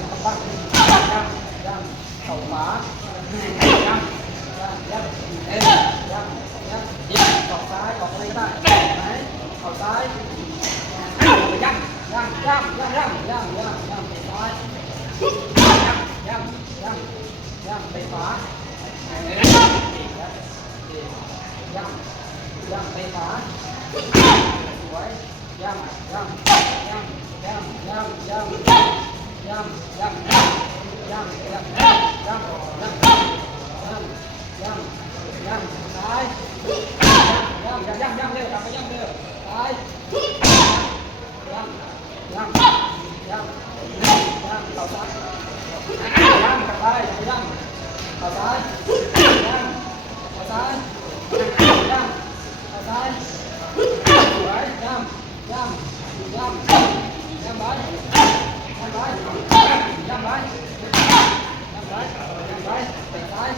ำเข้าบ้านย่ำเข่าขวาย่ำออกซ้ายออกอะไรก็ได้ไหนเข่าซ้ายย่ำไปซ้ายย่ำไปขวาย่ำไปขวาสวยย่ำซ้ายย่ำเร็วกลับไปย่ำเร็วซ้ายย่ำเข่าซ้ายย่ำกลับไปย่ำเข่าซ้ายเข่าซ้ายย่ำเข่าซ้ายสวยย่ำไปไปไปซ้าย